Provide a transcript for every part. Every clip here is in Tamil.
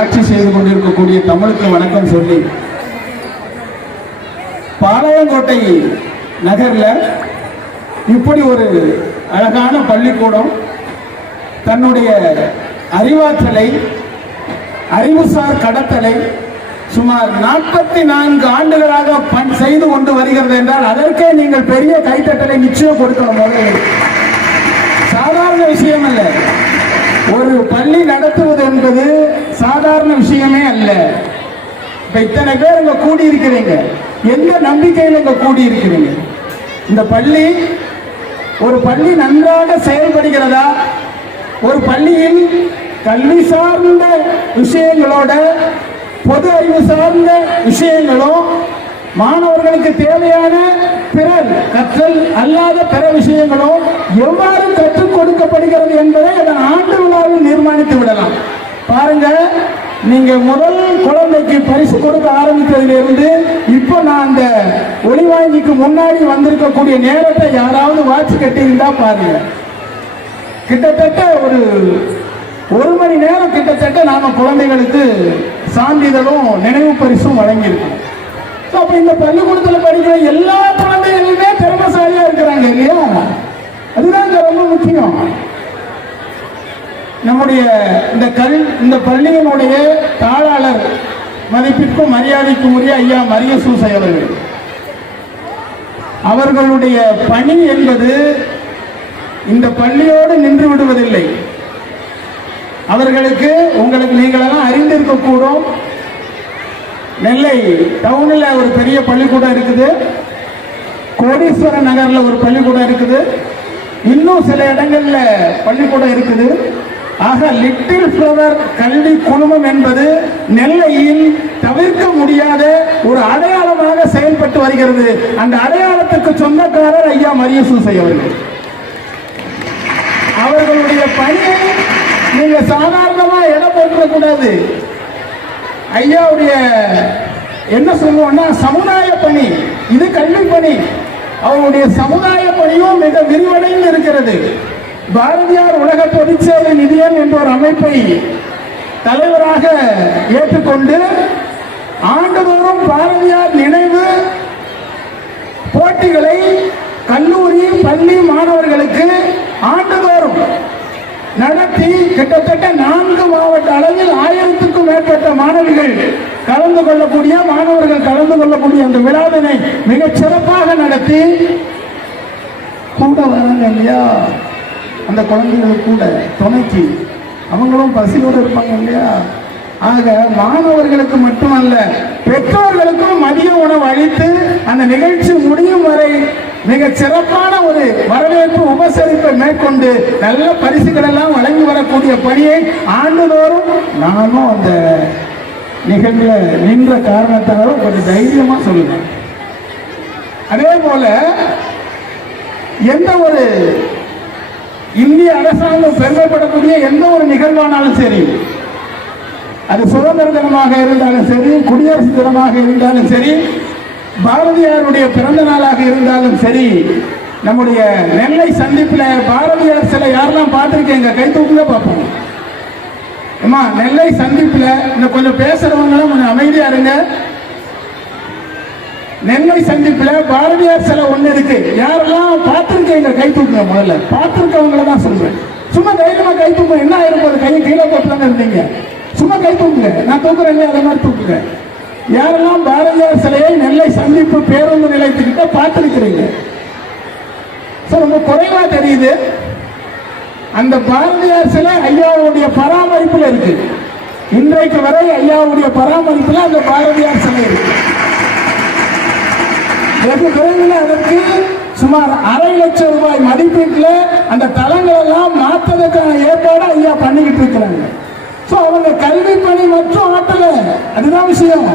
ஆட்சி செய்து கொண்டிருக்கக்கூடிய தமிழுக்கு வணக்கம் சொல்லி, பாளையங்கோட்டை நகர்ல இப்படி ஒரு அழகான பள்ளிக்கூடம் தன்னுடைய அறிவாற்றலை, அறிவுசார் கடத்தலை சுமார் 44 ஆண்டுகளாக செய்து கொண்டு வருகிறது என்றால் அதற்கே நீங்கள் பெரிய கைத்தட்டலை நிச்சயம் கொடுக்கணும். சாதாரண விஷயம் அல்ல. ஒரு பள்ளி நடத்துவது என்பது சாதாரண விஷயமே அல்ல. இப்ப இத்தனை பேர் இங்க கூடி இருக்கிறீங்க, எந்த நம்பிக்கையில் இங்க கூடி இருக்கிறீங்க? இந்த பள்ளி, ஒரு பள்ளி நன்றாக செயல்படுகிறதா? ஒரு பள்ளியில் கல்வி சார்ந்த விஷயங்களோட பொது அறிவு சார்ந்த விஷயங்களும், மாணவர்களுக்கு தேவையான பிறர் கற்றல் அல்லாத பிற விஷயங்களும் எவ்வாறு கற்றுக் கொடுக்கப்படுகிறது என்பதை அதன் ஆண்டு விழாவில் தீர்மானித்து விடலாம். பாருங்க, நீங்க முதல் குழந்தைக்கு பரிசு கொடுக்க ஆரம்பித்ததிலிருந்து இப்போ நான் அந்த ஒளிவாங்கிக்கு முன்னாடி வந்திருக்கக்கூடிய நேரத்தை யாராவது வாட்சி கட்டியிருந்தா பாருங்க. கிட்டத்தட்ட ஒரு மணி நேரம் கிட்டத்தட்ட நாம குழந்தைகளுக்கு சான்றிதழும் நினைவு பரிசும் வழங்கியிருக்கோம். அப்ப இந்த பள்ளிக்கூடத்தில் படிக்கிற எல்லா குழந்தைகளுமே திறமைசாலியா இருக்கிறாங்க இல்லையா? அதுதான் ரொம்ப முக்கியம். நம்முடைய இந்த பள்ளியினுடைய தாளாளர் மதிப்பிற்கும் மரியாதைக்கும் உரிய ஐயா மரிய சூசை அவர்களுடைய பணி என்பது இந்த பள்ளியோடு நின்று விடுவதில்லை. அவர்களுக்கு நீங்களெல்லாம் அறிந்திருக்கக்கூடும், நெல்லை டவுன்ல ஒரு பெரிய பள்ளிக்கூடம் இருக்குது, கோடீஸ்வரன் நகர்ல ஒரு பள்ளிக்கூடம் இருக்குது, இன்னும் சில இடங்கள்ல பள்ளிக்கூடம் இருக்குது. ஆக லிட்டில் ஃப்ளவர் கல்வி குழுமம் என்பது நெல்லையில் தவிர்க்க முடியாத ஒரு அடையாளமாக செயல்பட்டு வருகிறது. அந்த அடையாளத்துக்கு சொந்தக்காரர் ஐயா மரிய சூசை அவர்கள். அவர்களுடைய பணியை நீங்க சாதாரணமா இடம் போட்டுற கூடாது. ஐயாவுடைய என்ன சொல்லுவோம்னா சமுதாய பணி, இது கல்வி பணி. அவருடைய சமுதாய பணியும் மிக விரிவடைந்து இருக்கிறது. பாரதியார் உலக பொதுச்சேவை நிதியம் என்ற ஒரு அமைப்பை தலைவராக ஏற்றுக்கொண்டு ஆண்டுதோறும் பாரதியார் நினைவு போட்டிகளை கல்லூரி பள்ளி மாணவர்களுக்கு ஆண்டுதோறும் நடத்தி கிட்டத்தட்ட 4 மாவட்ட அளவில் 1000க்கும் மேற்பட்ட மாணவர்கள் கலந்து கொள்ளக்கூடிய அந்த விழாவினை மிகச் சிறப்பாக நடத்தி கூட வராங்க இல்லையா? அந்த குழந்தைகளுக்கு கூட துணைக்கு அவங்களும் பசியோடு இருப்பாங்க இல்லையா? ஆக மாணவர்களுக்கு மட்டுமல்ல, பெற்றோர்களுக்கும் மதிய உணவு அளித்து அந்த நிகழ்ச்சி முடியும் வரை மிக சிறப்பான ஒரு வரவேற்பு உபசரிப்பை மேற்கொண்டு நல்ல பரிசுகள் எல்லாம் வழங்கி வரக்கூடிய பணியை ஆண்டுதோறும் நானும் அந்த நிகழ்வுல நின்ற காரணத்தால கொஞ்சம் தைரியமா சொல்லுவேன். அதே போல எந்த ஒரு இந்திய அரசாங்கம் பெருமைப்படக்கூடிய எந்த ஒரு நிகழ்வானாலும் சரி, அது சுதந்திர தினமாக இருந்தாலும் சரி, குடியரசு தினமாக இருந்தாலும் சரி, பாரதியாருடைய பிறந்த நாளாக இருந்தாலும் சரி, நம்முடைய நெல்லை சந்திப்பில் பாரதியார் சிலை யாரெல்லாம் பார்த்துருக்கீங்க? கை தூக்குங்க பார்ப்போம். அம்மா, நெல்லை சந்திப்பில் இந்த கொஞ்சம் பேசுறவங்களும் கொஞ்சம் அமைதியா இருங்க. நெல்லை சந்திப்பில் பாரதியார் சிலை ஒண்ணு இருக்கு. யாரெல்லாம் பார்த்துருக்கீங்க? கை தூக்குங்க. முதல்ல பார்த்துருக்கவங்கள தான் சொல்றேன். சும்மா தைரியமா கை கை தூக்க என்ன ஆயிருப்பது? கையை கீழே போட்டுதானே இருந்தீங்க. சும்மா கை தூக்குங்க, நான் தூக்குறேன் இல்லையா அதே மாதிரி தூக்குங்க. யாரெல்லாம் பாரதியார் சிலையை நெல்லை சந்திப்பு பேருந்து நிலையத்துக்கிட்ட பார்த்திருக்கிறீங்க? ரொம்ப குறைவா தெரியுது. அந்த பாரதியார் சிலை ஐயாவுடைய பராமரிப்புல இருக்கு. இன்றைக்கு வரை ஐயாவுடைய பராமரிப்புல அந்த பாரதியார் சிலை இருக்கு. வெகு விரைவில் அதற்கு சுமார் ₹1,50,000 மதிப்பீட்டில் அந்த தளங்கள் எல்லாம் மாற்றதுக்கான ஏற்பாடு ஐயா பண்ணிக்கிட்டு இருக்கிறாங்க. அவங்க கல்வி பணி மற்றும் ஆற்றல, அதுதான் விஷயம்.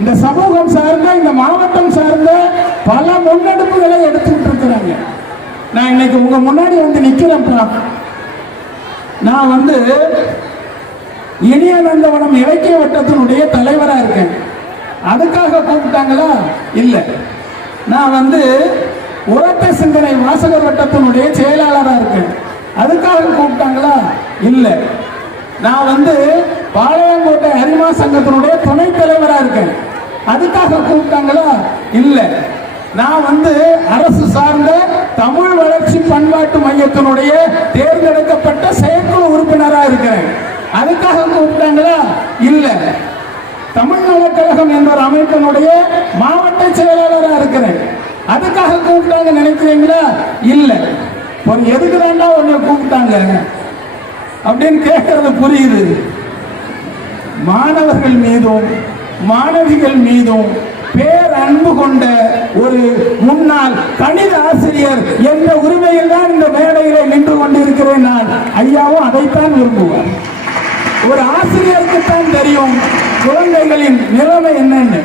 இந்த சமூகம் சார்ந்த, இந்த மாவட்டம் சார்ந்த பல முன்னெடுப்புகளை எடுத்துக்கிட்டு இருக்கிறாங்க. நான் இன்னைக்கு உங்க முன்னாடி வந்து நிக்கிறேன்ப்பா. நான் இனிய நந்தவனம் இலக்கிய வட்டத்தினுடைய தலைவரா இருக்கேன். அதுக்காக கூப்பிட்டாங்களா? இல்ல. நான் உரத்த சிந்தனை வாசகர் வட்டத்தினுடைய செயலாளராக இருக்கேன். அதுக்காக கூப்பிட்டாங்களா? இல்ல. நான் பாளையங்கோட்டை அரிமா சங்கத்தினுடைய துணை தலைவராக இருக்கேன். அதுக்காக கூப்பிட்டாங்களா? இல்ல. நான் அரசு சார்ந்த தமிழ் வளர்ச்சி பண்பாட்டு மையத்தினுடைய தேர்ந்தெடுக்கப்பட்ட செயற்குழு உறுப்பினராக இருக்கிறேன். அதுக்காக கூப்பிட்டாங்களா? இல்ல. தமிழ்நாடு கழகம் என்ற ஒரு அமைப்பினுடைய மாவட்ட செயலாளராக இருக்கிறேன். அதுக்காக கூப்பிட்டாங்க நினைக்கிறீங்களா? இல்ல. ஒரு எதுக்கு தாண்டா உன்னை கூப்பிட்டாங்க அப்படின்னு கேட்கறது புரியுது. மாணவர்கள் மீதும் மாணவிகள் மீதும் பேரன்பு கொண்ட ஒரு முன்னாள் கணித ஆசிரியர் என்ற உரிமையில் தான் இந்த மேடையில் நின்று கொண்டிருக்கிறேன் நான். ஐயாவும் அதைத்தான் விரும்புவார். ஒரு ஆசிரியருக்குத்தான் தெரியும் குழந்தைகளின் நிலைமை என்னன்னு.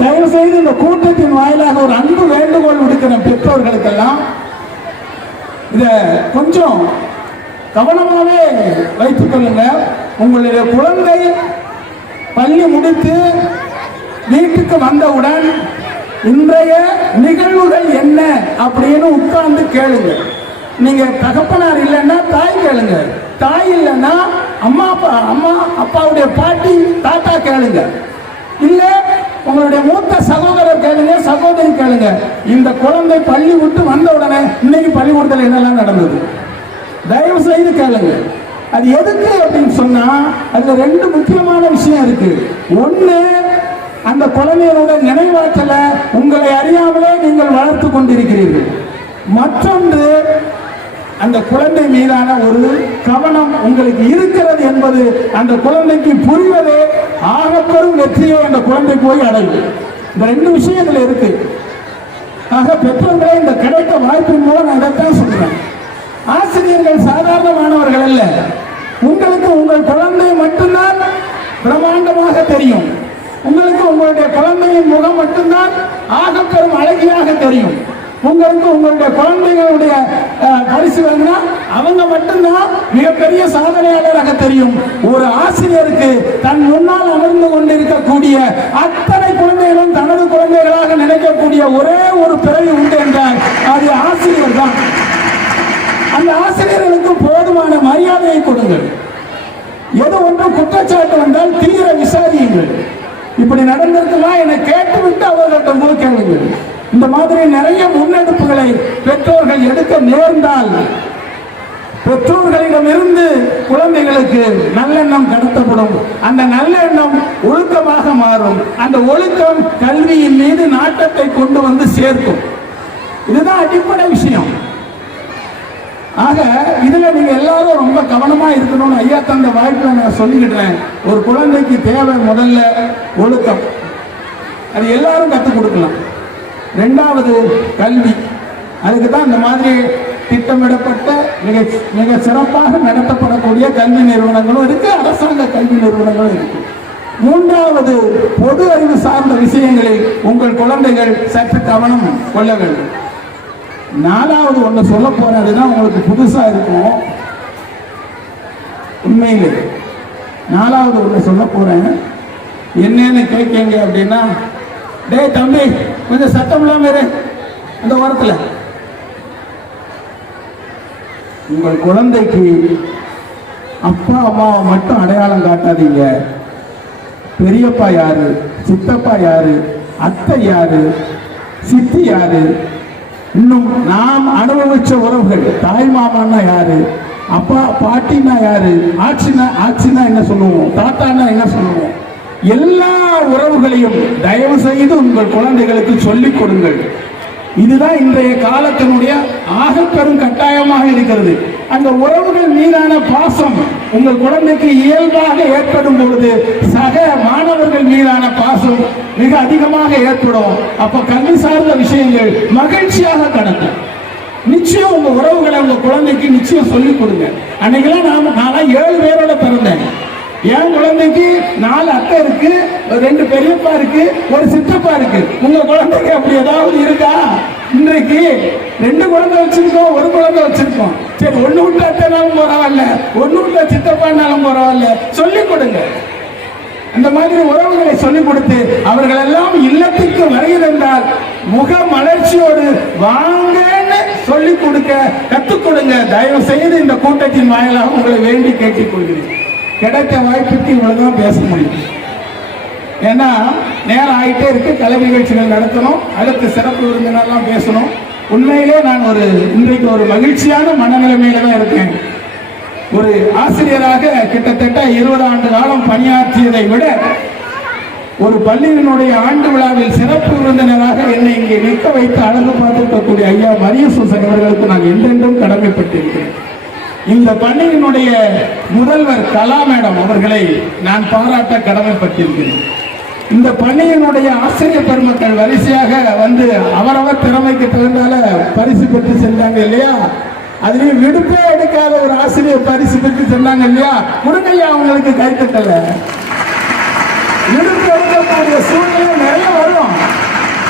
தயவு செய்து இந்த கூட்டத்தின் வாயிலாக ஒரு அன்பு வேண்டுகோள் விடுக்கிற பெற்றோர்களுக்கெல்லாம் இத கொஞ்சம் கவனமாகவே வைத்துக் கொள்ளுங்க. உங்களுடைய குழந்தை பள்ளி முடித்து வீட்டுக்கு வந்தவுடன் இன்றைய நிகழ்வுகள் என்ன அப்படின்னு உட்கார்ந்து கேளுங்க. நீங்க தகப்பனார் இல்லைன்னா தாய் கேளுங்க, தாய் இல்லைன்னா அம்மா அப்பாவுடைய பாட்டி தாத்தா கேளுங்க, இல்ல உங்களுடைய மூத்த சகோதரர் கேளுங்க, சகோதரி கேளுங்க. இந்த குழந்தை பள்ளி விட்டு வந்த உடனே இன்னைக்கு பள்ளிக்கூடத்தில் என்னெல்லாம் நடந்தது தயவு செய்து கேளுங்க. அது எதுக்கு அப்படின்னு சொன்னா அதுல 2 முக்கியமான விஷயம் இருக்கு. ஒண்ணு, அந்த குழந்தையோட நினைவாற்றல உங்களை அறியாமலே நீங்கள் வளர்த்து கொண்டிருக்கிறீர்கள். மற்றொன்று, அந்த குழந்தை மீதான ஒரு கவனம் உங்களுக்கு இருக்கிறது என்பது அந்த குழந்தைக்கு புரிவதே ஆகப்பெரும் வெற்றியை அந்த குழந்தை போய் அடையும். இந்த 2 விஷயங்கள் இருக்கு. ஆக பெற்றோர்களே, இந்த கிடைத்த வாய்ப்பின் மூலம் நான் இதைத்தான் சொல்றேன். ஆசிரியர்கள் சாதாரணமானவர்கள் அல்ல. உங்களுக்கு உங்கள் குழந்தை மட்டும்தான் பிரமாண்டமாக தெரியும். உங்களுக்கு உங்களுடைய குழந்தையின் முகம் மட்டும்தான் ஆகப்பெரும் அழகியாக தெரியும். உங்களுக்கு உங்களுடைய குழந்தைகளுடைய பரிசு வாங்கினா அவங்க மட்டும்தான் மிகப்பெரிய சாதனையாளராக தெரியும். ஒரு ஆசிரியருக்கு தன் முன்னால் அமர்ந்து கொண்டிருக்கக்கூடிய அத்தனை குழந்தைகளும் தனது குழந்தைகளாக நினைக்கக்கூடிய ஒரே ஒரு பிறவி உண்டு என்றால் அது ஆசிரியர் தான். அந்த ஆசிரியர்களுக்கு போதுமான மரியாதையை கொடுங்கள். எது ஒன்றும் குற்றச்சாட்டு வந்தால் தீவிர விசாரியுங்கள். இப்படி நடந்திருக்குமா என கேட்டுவிட்டு அவர்களிடம் போய் கேளுங்கள். இந்த மாதிரி நிறைய முன்னெடுப்புகளை பெற்றோர்கள் எடுக்க நேர்ந்தால் பெற்றோர்களிடமிருந்து குழந்தைகளுக்கு நல்லெண்ணம் கடத்தப்படும். அந்த நல்லெண்ணம் ஒழுக்கமாக மாறும். அந்த ஒழுக்கம் கல்வியின் மீது நாட்டத்தை கொண்டு வந்து சேர்க்கும். இதுதான் அடிப்படை விஷயம். ஆக இதுல நீங்க எல்லாரும் ரொம்ப கவனமா இருக்கணும்னு ஐயா தந்த வாய்ப்பை நான் சொல்லிக்கிட்டேன். ஒரு குழந்தைக்கு தேவை முதல்ல ஒழுக்கம், அது எல்லாரும் கற்றுக் கொடுக்கலாம். 2வது கல்வி. அதுக்கு தான் இந்த மாதிரி திட்டமிடப்பட்ட மிக சிறப்பாக நடத்தப்படக்கூடிய கல்வி நிறுவனங்களும் இருக்கு, அரசாங்க கல்வி நிறுவனங்களும் இருக்கு. 3வது பொது அறிவு சார்ந்த விஷயங்களில் உங்கள் குழந்தைகள் சற்று கவனம் கொள்ள வேண்டும். 4வது ஒன்று சொல்ல போறேன், அதுதான் உங்களுக்கு புதுசா இருக்கும். உண்மையிலே 4வது ஒன்று சொல்ல போறேன். என்னன்னு கேட்கீங்க அப்படின்னா, டேய் தம்பி கொஞ்சம் சத்தம் இல்லாம இரு அந்த ஓரத்துல. உங்கள் குழந்தைக்கு அப்பா அம்மாவை மட்டும் அடையாளம் காட்டாதீங்க. பெரியப்பா யாரு, சித்தப்பா யாரு, அத்தை யாரு, சித்தி யாரு, இன்னும் நாம் அனுபவிச்ச உறவுகள், தாய் மாமான்னா யாரு, அப்பா பாட்டினா யாரு, ஆட்சினா என்ன சொல்லுவோம், தாத்தானா என்ன சொல்லுவோம். எல்லா உறவுகளையும் தயவு செய்து உங்கள் குழந்தைகளுக்கு சொல்லிக் கொடுங்கள். இதுதான் இன்றைய காலத்தினுடைய ஆகப்பெரும் கட்டாயமாக இருக்கிறது. அந்த உறவுகள் மீதான பாசம் உங்கள் குழந்தைக்கு இயல்பாக ஏற்படும் பொழுது சக மாணவர்கள் மீதான பாசம் மிக அதிகமாக ஏற்படும். அப்ப கல்வி சார்ந்த விஷயங்கள் மகிழ்ச்சியாக கடக்கும். நிச்சயம் உங்க உறவுகளை உங்க குழந்தைக்கு நிச்சயம் சொல்லிக் கொடுங்க. அன்னைக்கெல்லாம் நான் 7 பேரோட பிறந்தேன். என் குழந்தைக்கு 4 அத்தை இருக்கு, 2 பெரியப்பா இருக்கு, ஒரு சித்தப்பா இருக்கு. உங்க குழந்தைக்கு அப்படி ஏதாவது இருக்கா? இன்றைக்கு 2 குழந்தை வச்சிருக்கோம், ஒரு குழந்தை வச்சிருக்கோம். சரி, ஒண்ணு விட்டு அத்தைனாலும் பரவாயில்ல, ஒண்ணு விட்டு சித்தப்பானாலும் பரவாயில்ல, சொல்லிக் கொடுங்க. அந்த மாதிரி உறவுகளை சொல்லிக் கொடுத்து அவர்கள் எல்லாம் இல்லத்துக்கு வருகிறால் முக மலர்ச்சியோடு வாங்கன்னு சொல்லிக் கொடுக்க கத்துக் கொடுங்க. தயவு செய்து இந்த கூட்டத்தின் வாயிலாக உங்களை வேண்டி கேட்டுக் கொள்கிறேன். கிடைத்த வாய்ப்புக்கு இவ்வளவுதான் பேச முடியும். ஏன்னா நேரம் ஆகிட்டே இருக்கு. கலை நிகழ்ச்சிகள் நடத்தணும், அடுத்த சிறப்பு விருந்தினர்லாம் பேசணும். உண்மையிலே நான் இன்றைக்கு ஒரு மகிழ்ச்சியான மனநிலைமையில தான் இருக்கேன். ஒரு ஆசிரியராக கிட்டத்தட்ட 20 ஆண்டு காலம் பணியாற்றியதை விட ஒரு பள்ளியினுடைய ஆண்டு விழாவில் சிறப்பு விருந்தினராக என்னை இங்கே நிற்க வைத்து அழகு பார்த்திருக்கக்கூடிய ஐயா மரியசூசன் அவர்களுக்கு நான் என்றென்றும் கடமைப்பட்டிருக்கிறேன். இந்த பள்ளியினுடைய முதல்வர் கலா மேடம் அவர்களை நான் பாராட்ட கடமைப்பட்டிருக்கிறேன். இந்த பள்ளியினுடைய ஆசிரியர் பெருமக்கள் வரிசையாக வந்து அவரவர் திறமைக்கு தகுந்தால பரிசு பெற்று சென்றாங்க இல்லையா? அதுலயும் விடுப்பே எடுக்காத ஒரு ஆசிரியர் பரிசு பெற்று சென்றாங்க இல்லையா? முருகையா அவங்களுக்கு கைத்தட்டல. விடுப்பு எடுக்கக்கூடிய சூழ்நிலை நிறைய வரும்.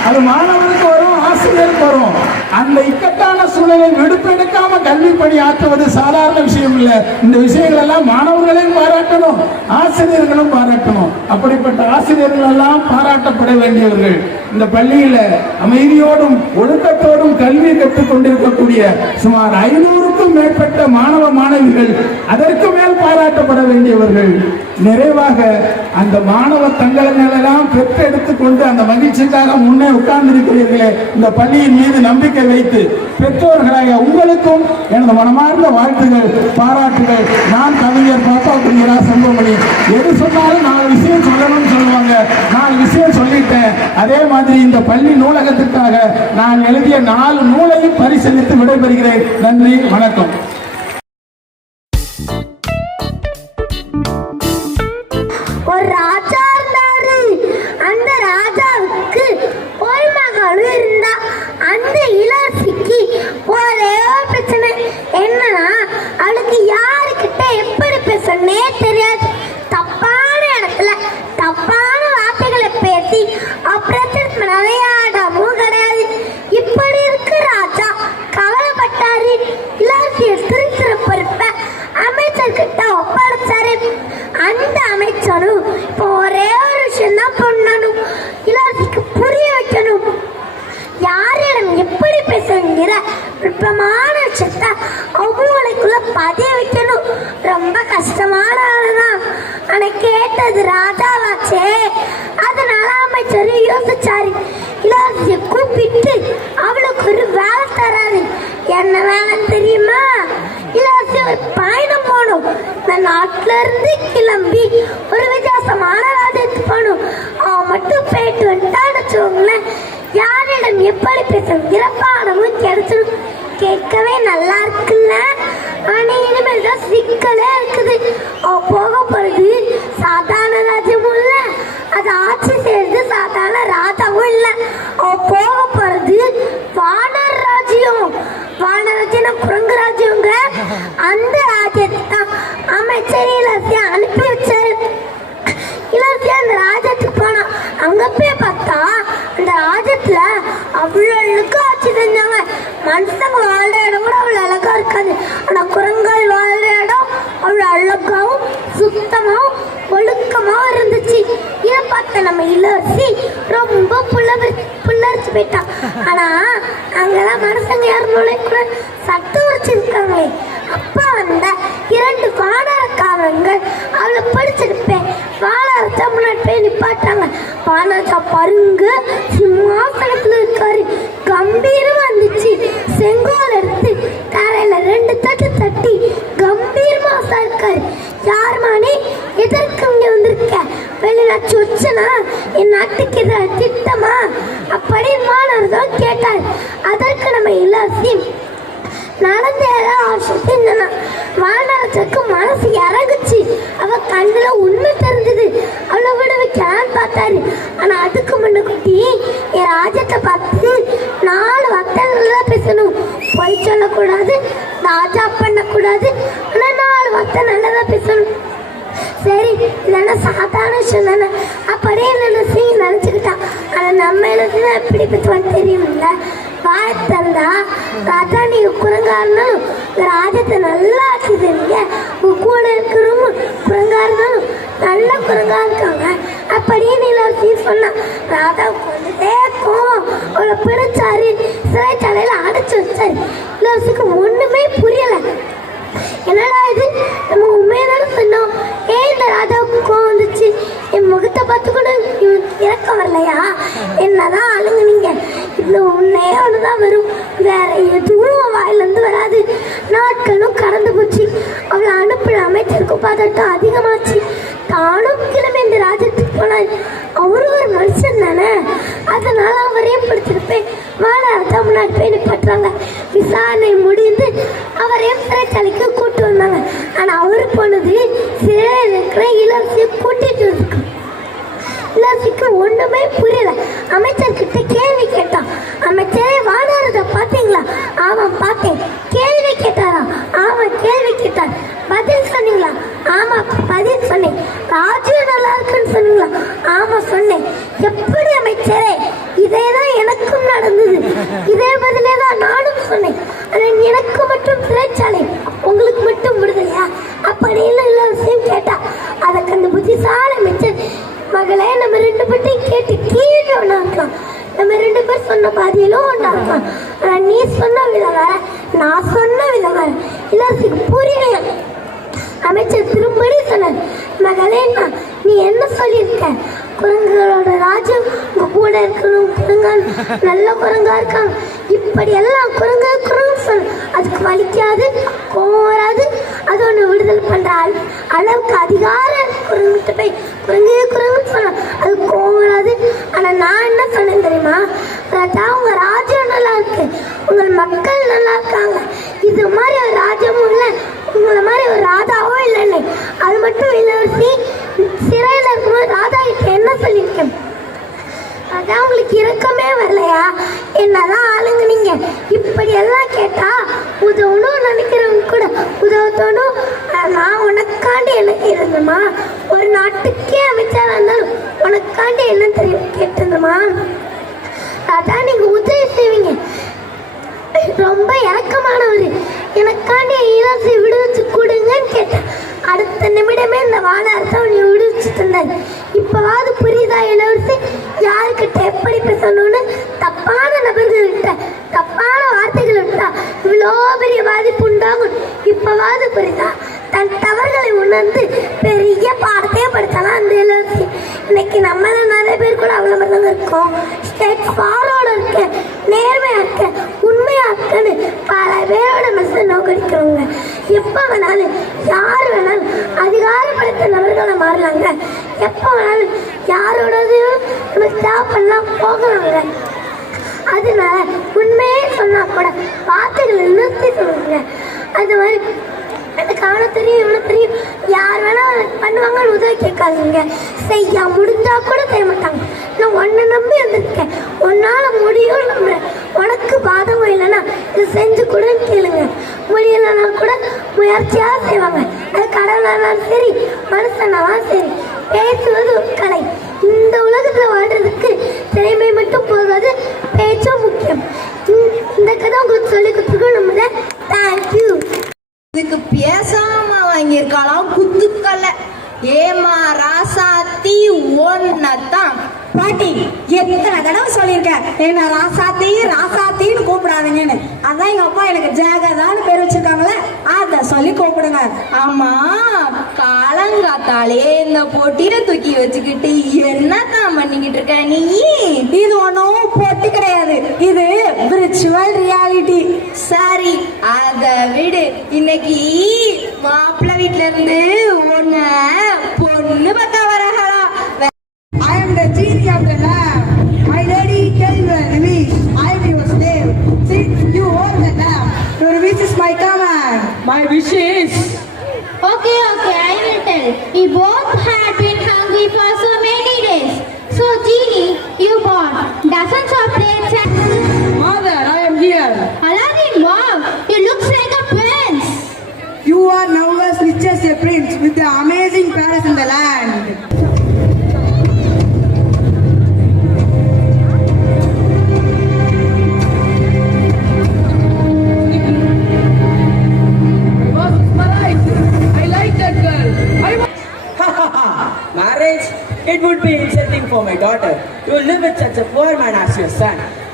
அது மாணவருக்கு வரும், ஆசிரியருக்கு வரும். அந்த இக்கட்டான சூழலை விடுப்பு எடுக்காம கல்வி பணி ஆற்றுவது சாதாரண விஷயம் இல்லை. இந்த விஷயங்கள் எல்லாம் மாணவர்களையும் பாராட்டணும், ஆசிரியர்களும் பாராட்டணும். அப்படிப்பட்ட ஆசிரியர்கள் எல்லாம் பாராட்டப்பட வேண்டியவர்கள். இந்த பள்ளியில அமைதியோடும் ஒழுக்கத்தோடும் கல்வி கற்றுக் கொண்டிருக்கக்கூடிய சுமார் 500க்கும் மேற்பட்ட மாணவ மாணவிகள் அதற்கு மேல் பாராட்டப்பட வேண்டியவர்கள். நிறைவாக அந்த மாணவ தங்களெல்லாம் பெற்றெடுத்துக் கொண்டு அந்த மகிழ்ச்சிக்காக முன்னே உட்கார்ந்து இருக்கிறீர்களே, இந்த பள்ளியின் மீது நம்பிக்கை வைத்து பெற்றோர்களாக உங்களுக்கும் எனது மனமார்ந்த வாழ்த்துகள், பாராட்டுகள். நான் கவிஞர் பாப்பா குடியரா செல்வமணி. எது சொன்னாலும் 4 விஷயம் சொல்லணும்னு சொல்லுவாங்க. 4 விஷயம் சொல்லிட்டேன். அதே மாதிரி இந்த பள்ளி நூலகத்திற்காக நான் எழுதிய 4 நூலையும் பரிசீலித்து விடைபெறுகிறேன். நன்றி, வணக்கம். ஒரு ராஜா இருந்தாரு. அந்த ராஜாவுக்கு ஒரு மகள் இருந்தா. அந்த இளவரசிக்கு ஒரே ஒரு பிரச்சனை என்னன்னா, அவளுக்கு யாருக்கிட்ட எப்படி பேசணும்னே தெரியாது. தப்பான இடத்துல தப்பான வார்த்தைகளை பேசி அப்புறத்திற்கு விளையாடமும் கிடையாது. இப்படி இருக்கு ராஜா கவலைப்பட்டாரு. இளவரசியை திருத்துற பொறுப்பை அமைச்சர்கிட்ட ஒப்படைச்சாரு. அந்த அமைச்சரும் இப்போ ஒரே ஒரு விஷயம் தான் பண்ணணும், இளவரசிக்கு புரிய வைக்கணும். யாரிடம் எப்படி பேசுங்கிற நுட்பமான விஷயத்தை அவங்களுக்குள்ள பதிய வைக்கணும். ரொம்ப கஷ்டமான ஆளுதான். ஆனா கேட்டது ராஜாவாச்சே. அதனால அமைச்சர் யோசிச்சாரு. இளவரசியை கூப்பிட்டு அவளுக்கு ஒரு வேலை தராது. என்ன வேலைன்னு தெரியுமா? இளவரசி ஒரு பயணம் போகணும். இந்த நாட்டுல இருந்து கிளம்பி ஒரு வித்தியாசமான ராஜ்யத்துக்கு போகணும். அவன் மட்டும் போயிட்டு வந்துட்டான்னு வச்சுக்கோங்களேன், யாரிடம் எப்படி பேசுங்கிற பாடமும் கிடைச்சிடும். கேட்கவே நல்லா இருக்குல்ல? ஆனா இனிமேல் தான் சிக்கலே இருக்குது. அவ போக போறது சாதாரண ராஜ்யமும் இல்ல, அது ஆட்சி செய்யறது சாதாரண ராஜாவும் இல்ல. அவ போக போறது வானர் ராஜ்யம். வானர் ராஜ்யம் குரங்கு ராஜ்யங்க. அந்த ராஜ்யத்தை தான் அமைச்சர் இளவரசியை அனுப்பி வச்சாரு. இளவரசி அந்த ராஜ்யத்துக்கு போனா அங்க போய் பார்த்தா அந்த ராஜ்யத்துல அவ்வளவு அழகா ஆட்சி செஞ்சாங்க. மனுஷங்க வாழ்ற இடம் கூட அவ்வளவு அழகா இருக்காது. ஆனா குரங்கால் வாழ்ற இடம் அவ்வளவு அழகாவும் சுத்தமாவும் ஒழுக்கமாவும் இருந்துச்சு. இதை பார்த்த நம்ம இளவரசி ரொம்ப புல்லரிச்சு போயிட்டான். ஆனா அங்கெல்லாம் மனுஷங்க யாரும் நுழைக்கூட சட்டம் வச்சிருக்காங்களே. அப்ப வந்த 2 வானரக்காரங்கள் அவளை பிடிச்சிருப்பேன். வானரத்தை முன்னாடி போய் நிப்பாட்டாங்க. வானரத்தா பருங்கு சிம்மாசனத்துல இருக்காரு. கம்பீரமா இருந்துச்சு. செங்கோல் எடுத்து தரையில 2 தட்டு தட்டி பாசா இருக்காரு. யாருமானே எதற்கு இங்க வந்திருக்க? வெளிநாட்டு வச்சனா என் நாட்டுக்கு எதிராக திட்டமா அப்படின்னு மாணவர் தான் கேட்டார். அதற்கு நம்ம எல்லாத்தையும் நடந்த ஆசைன்னா வானரத்துக்கு மனசு இறங்குச்சு. அவ கண்ணுல உண்மை தெரிஞ்சது. அவளை விடுவிக்கலான்னு பார்த்தாரு. ஆனா அதுக்கு முன்னுக்குட்டி என் ராஜத்தை பார்த்து 4 வார்த்தைகள்ல பேசணும். பொய் சொல்லக்கூடாது, ராஜா பண்ணக்கூடாது, ஆனா 4 வார்த்தை நல்லதா பேசணும். சரி இதெல்லாம் சாதாரண விஷயம் தானே அப்படியே நினைச்சுக்கிட்டான். ஆனா நம்ம என்ன எப்படி பத்துவான்னு தெரியும்ல. வாழ்த்தா ராஜா நீங்க குரங்கா இருந்தாலும் ராஜத்தை நல்லா ஆட்சி செய்வீங்க. உங்க கூட இருக்கிறவங்க குரங்கா இருந்தாலும் நல்ல குரங்கா இருக்காங்க அப்படின்னு எல்லாத்தையும் சொன்னான். ராஜாவுக்கு வந்துட்டே கோவம். அவளை பிடிச்சாரு, சிறைச்சாலையில அடைச்சு வச்சாரு. எல்லாத்துக்கு ஒண்ணுமே புரியல. என்னடா இது, நம்ம உண்மையான சொன்னோம், ஏன் இந்த ராஜாவுக்கு கோவம் வந்துச்சு? என் முகத்தை பார்த்து கூட இறக்க வரலையா? என்னதான் அழுங்குனீங்க? இந்த உண்மையே ஒண்ணுதான் வரும், வேற எதுவும் வாயிலிருந்து வராது. நாட்களும் கடந்து போச்சு. அவளை அனுப்பின அமைச்சருக்கு பதட்டம் அதிகமாச்சு. தானும் கிளம்பி இந்த ராஜ்யத்துக்கு போனார். அவரு ஒரு மனுஷன் தானே, அதனால அவரையும் பிடிச்சிருப்பேன். வானரத்தை முன்னாடி போய் நிப்பாட்டுறாங்க. விசாரணை முடிந்து அவரையும் சிறைச்சாலைக்கு கூட்டு வந்தாங்க. ஆனா அவரு போனது சிறையில் இருக்கிற இளவரசியை கூட்டிட்டு இருக்கு. இளவரசிக்கு ஒண்ணுமே புரியல. அமைச்சர்கிட்ட கேள்வி கேட்டான். அமைச்சரே வானரத்தை பார்த்தீங்களா? அவன் பார்த்தேன். கேள்வி கேட்டாரா? அவன் கேள்வி கேட்டார். பதில் சொன்னீங்களா? ஆமா பதில் சொன்னேன். ராஜ்யம் நல்லா இருக்குன்னு சொன்னீங்களா? ஆமா சொன்னேன். எப்படி அமைச்சரே? இதேதான் எனக்கும் நடந்தது. இதே பதிலே தான் நானும் சொன்னேன். ஆனா எனக்கு மட்டும் சிறைச்சாலை, உங்களுக்கு மட்டும் விடுதலையா அப்படின்னு இளவரசியும் கேட்டா. அதை கண்டு புத்திசாலி அமைச்சர், மகளே நம்ம 2 பேர்ட்டையும் கேட்டு கீழே ஒன்றா இருக்கலாம். நம்ம 2 பேர் சொன்ன பாதியிலும் ஒன்றா இருக்கலாம். ஆனா நீ சொன்ன விதம் வேற, நான் சொன்ன விதம் வேற. இளவரசிக்கு புரியல. அமைச்சர் திரும்படி சொன்னார், மகளே நீ என்ன சொல்லியிருக்க? குரங்குகளோட ராஜ்யம் உங்க கூட இருக்கணும், குரங்கா நல்ல குரங்கா இருக்காங்க, இப்படி எல்லாம் குரங்கு குரங்கு சொன்ன அதுக்கு வலிக்காது, கோவம் வராது, அது ஒன்று விடுதலை பண்ற அளவுக்கு அதிகாரம் குரங்கிட்ட போய் குரங்கு குரங்குன்னு சொன்ன அது கோவம் வராது. ஆனா நான் என்ன சொன்னேன் தெரியுமா? ராஜா உங்க ராஜ்யம் நல்லா இருக்கு, உங்கள் மக்கள் நல்லா இருக்காங்க, இது மாதிரி ஒரு ராஜ்யமும் இல்லை, உங்களை மாதிரி ஒரு ராஜாவும் இல்லைன்னு. அது மட்டும் இளவரசி சிறையில் இருக்கும்போது ராஜா கிட்ட என்ன சொல்லியிருக்கேன்? அதான் உங்களுக்கு இறக்கமே வரலையா? என்னதான் ஆளுங்க நீங்க இப்படி எல்லாம் கேட்டா உதவணும் நினைக்கிறவங்க கூட உதவத்தோடும். நான் உனக்காண்டி என்ன இருந்தமா? ஒரு நாட்டுக்கே அமைச்சரா இருந்தாலும் உனக்காண்டி என்ன தெரியும் கேட்டிருந்தமா? அதான் நீங்க உதவி செய்வீங்க, ரொம்ப இறக்கமானவர், எனக்காண்டி இளவரசி விடுவிச்சு கொடுங்கன்னு கேட்டேன். அடுத்த நிமிடமே இந்த வானரத்தை நீ விடுவிச்சு தந்தார். இப்பவாது புரியுதா இளவரசி யாருக்கிட்ட எப்படி பேசணும்னு? தப்பான நபர்கள்கிட்ட தப்பான வார்த்தைகள் விட்டா இவ்வளோ பெரிய பாதிப்பு உண்டாகும். இப்பவாது புரியுதா? தன் தவறுகளை உணர்ந்து பெரிய பாடத்தையே படித்தாலாம் அந்த இளவரசி. இன்னைக்கு நம்மள நிறைய பேர் கூட அவ்வளோ மாதிரி இருக்கோம். ஸ்டேட் ஃபாலோட இருக்க, நேர்மையா இருக்க, உண்மையா இருக்கன்னு பல பேரோட மனசை நோக்கடிக்கிறவங்க. எப்போ வேணாலும் யார் வேணாலும் அதிகாரப்படுத்த நபர்களை மாறலாங்க. எப்போ வேணாலும் யாரோடதையும் நமக்கு தேவைப்படலாம் போகலாங்க. அதனால உண்மையே சொன்னா கூட வார்த்தைகளை நிறுத்தி சொல்லுங்க. அது மாதிரி எனக்கு அவனை தெரியும் இவனை தெரியும் யார் வேணா பண்ணுவாங்கன்னு உதவி கேட்காதீங்க. செய்ய முடிஞ்சா கூட செய்ய மாட்டாங்க. நான் உன்னை நம்பி வந்திருக்கேன், உன்னால முடியும் நம்புறேன். உனக்கு பாதகம் இல்லைன்னா இதை செஞ்சு கொடுன்னு கேளுங்க. முடியலைன்னா கூட முயற்சியா செய்வாங்க. அது கடவுளானாலும் சரி மனுஷனாலும் சரி. பேசுவது ஒரு கலை. இந்த உலகத்துல வாழ்றதுக்கு திறமை மட்டும் போதாது, பேச்சும் முக்கியம். இந்த கதை உங்களுக்கு சொல்லி கொடுத்துருக்கோம். நம்ம தேங்க்யூ. இதுக்கு பேசாம வாங்கியிருக்கலாம் குத்துக்கல்ல. ஏமா ராசாத்தி ஒன்னதான் பாட்டி எத்தனை தடவை சொல்லியிருக்கேன் என்ன ராசாத்தி ராசாத்தின்னு கூப்பிடாதீங்கன்னு. அதான் எங்க அப்பா எனக்கு ஜாகதான்னு பேர் வச்சிருக்காங்களே, அதை சொல்லி கூப்பிடுங்க. ஆமா, காலங்காத்தாலே இந்த பொட்டியில தூக்கி வச்சுக்கிட்டு என்னதான் பண்ணிக்கிட்டு இருக்க நீ? இது ஒன்றும் பொட்டி கிடையாது, இது விர்ச்சுவல் ரியாலிட்டி. சரி அத விடு. இன்னைக்கு மாப்பிள்ளை வீட்டுல wish is. Okay, I will tell. We both had been hungry for so many days. So, Genie, you bought dozens of plates and... Mother, I am here. Aladdin, wow, you look like a prince. You are now as rich as a prince with the amazing palace in the land. I like that girl. Marriage? It would be insulting for my daughter. You live with such a poor man as your son.